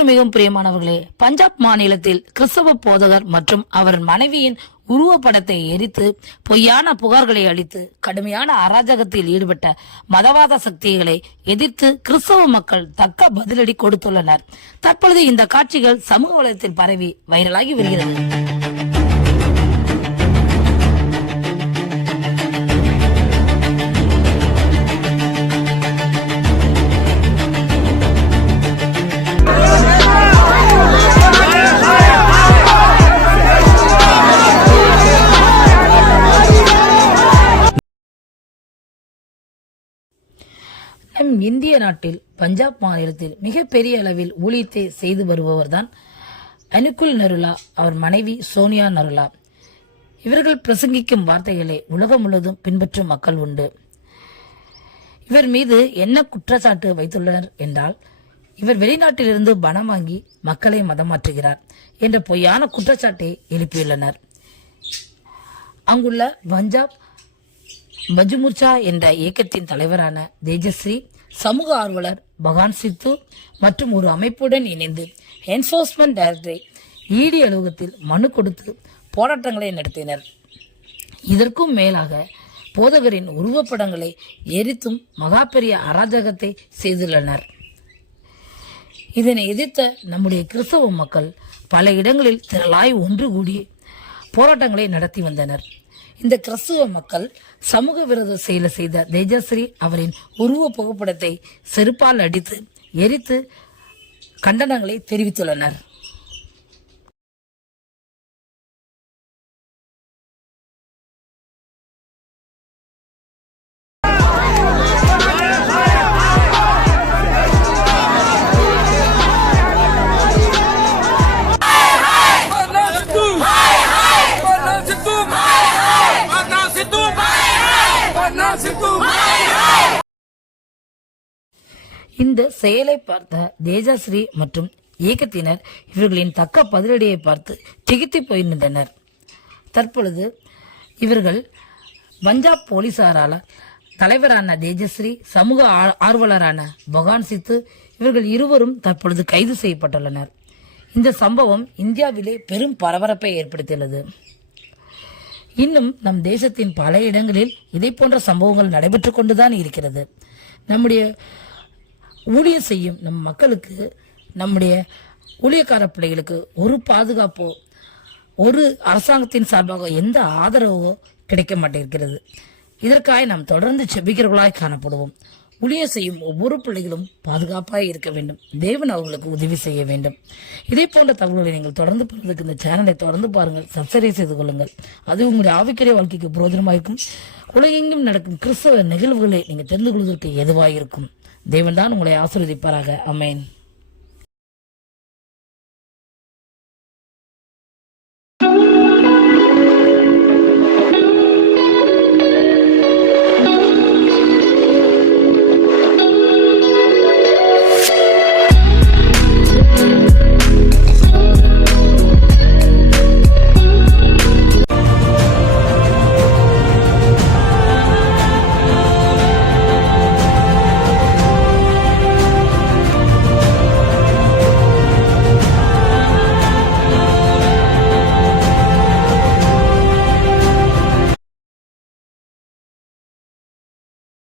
கிறிஸ்துவுக்குள் மிகவும் பிரியமானவர்களே, பஞ்சாப் மாநிலத்தில் கிறிஸ்தவ போதகர் மற்றும் அவர் மனைவியின் உருவப்படத்தை எரித்து பொய்யான புகார்களை அளித்து கடுமையான அராஜகத்தில் ஈடுபட்ட மதவாத சக்திகளை எதிர்த்து கிறிஸ்தவ மக்கள் தக்க பதிலடி கொடுத்துள்ளனர். தற்பொழுது இந்த காட்சிகள் சமூக வலைதளத்தில் பரவி வைரலாகி வருகிறது. நம் இந்திய நாட்டில் பஞ்சாப் மாநிலத்தில் மிகப்பெரிய அளவில் ஊழியத்தை செய்து வருபவர்தான் அனுகுல் நருலா, அவர் மனைவி சோனியா நருலா. இவர்கள் பிரசங்கிக்கும் வார்த்தைகளை உலகம் முழுவதும் பின்பற்றும் மக்கள் உண்டு. இவர் மீது என்ன குற்றச்சாட்டு வைத்துள்ளனர் என்றால், இவர் வெளிநாட்டிலிருந்து பணம் வாங்கி மக்களை மதம் மாற்றுகிறார் என்ற பொய்யான குற்றச்சாட்டை எழுப்பியுள்ளனர். அங்குள்ள பஞ்சாப் மஜ்மூர்ச்சா என்ற இயக்கத்தின் தலைவரான தேஜஸ்ரீ, சமூக ஆர்வலர் பகான் சித்து மற்றும் ஒரு அமைப்புடன் இணைந்து என்ஃபோர்ஸ்மெண்ட் டைரக்டரேட் ஈடி அலுவலகத்தில் மனு கொடுத்து போராட்டங்களை நடத்தினர். இதற்கும் மேலாக போதகரின் உருவப்படங்களை எரித்தும் மகா பெரிய அராஜகத்தை செய்துள்ளனர். இதனை எதிர்த்த நம்முடைய கிறிஸ்தவ மக்கள் பல இடங்களில் திரளாய் ஒன்று கூடி போராட்டங்களை நடத்தி வந்தனர். இந்த கிறிஸ்துவ மக்கள் சமூக விரோத செயலை செய்த தேஜஸ்ரீ அவரின் உருவ புகைப்படத்தை செருப்பால் அடித்து எரித்து கண்டனங்களை தெரிவித்துள்ளனர். இந்த செயலை பார்த்த தேஜஸ்ரீ மற்றும் இயக்கத்தினர் இவர்களின் தக்க பதிலடியை பார்த்து திகைத்து போய் நின்றனர். தற்பொழுது இவர்கள் பஞ்சாப் போலீசாரால் தலைவரான தேஜஸ்ரீ, சமூக ஆர்வலரான பகான் சித்து இவர்கள் இருவரும் தற்பொழுது கைது செய்யப்பட்டுள்ளனர். இந்த சம்பவம் இந்தியாவிலே பெரும் பரபரப்பை ஏற்படுத்தியுள்ளது. இன்னும் நம் தேசத்தின் பல இடங்களில் இதை போன்ற சம்பவங்கள் நடைபெற்று கொண்டுதான் இருக்கிறது. நம்முடைய ஊழியம் செய்யும் நம் மக்களுக்கு, நம்முடைய ஊழியக்கார பிள்ளைகளுக்கு ஒரு பாதுகாப்போ ஒரு அரசாங்கத்தின் சார்பாக எந்த ஆதரவோ கிடைக்க மாட்டேங்கிறது. இதற்காக நாம் தொடர்ந்து செபிக்கிறவர்களாய் காணப்படுவோம். ஊழியம் செய்யும் ஒவ்வொரு பிள்ளைகளும் பாதுகாப்பாக இருக்க வேண்டும். தேவன் அவர்களுக்கு உதவி செய்ய வேண்டும். இதே போன்ற தகவல்களை நீங்கள் தொடர்ந்து பெறுவதற்கு இந்த சேனலை தொடர்ந்து பாருங்கள், சப்ஸ்கிரைப் செய்து கொள்ளுங்கள். அது உங்களுடைய ஆவிக்குரிய வாழ்க்கைக்கு பிரயோஜனமாக இருக்கும். உலகெங்கும் நடக்கும் கிறிஸ்தவ நிகழ்வுகளை நீங்கள் தெரிந்து கொள்வதற்கு எதுவாக இருக்கும். தேவன் தான் உங்களை ஆசீர்வதிப்பாராக. ஆமென்.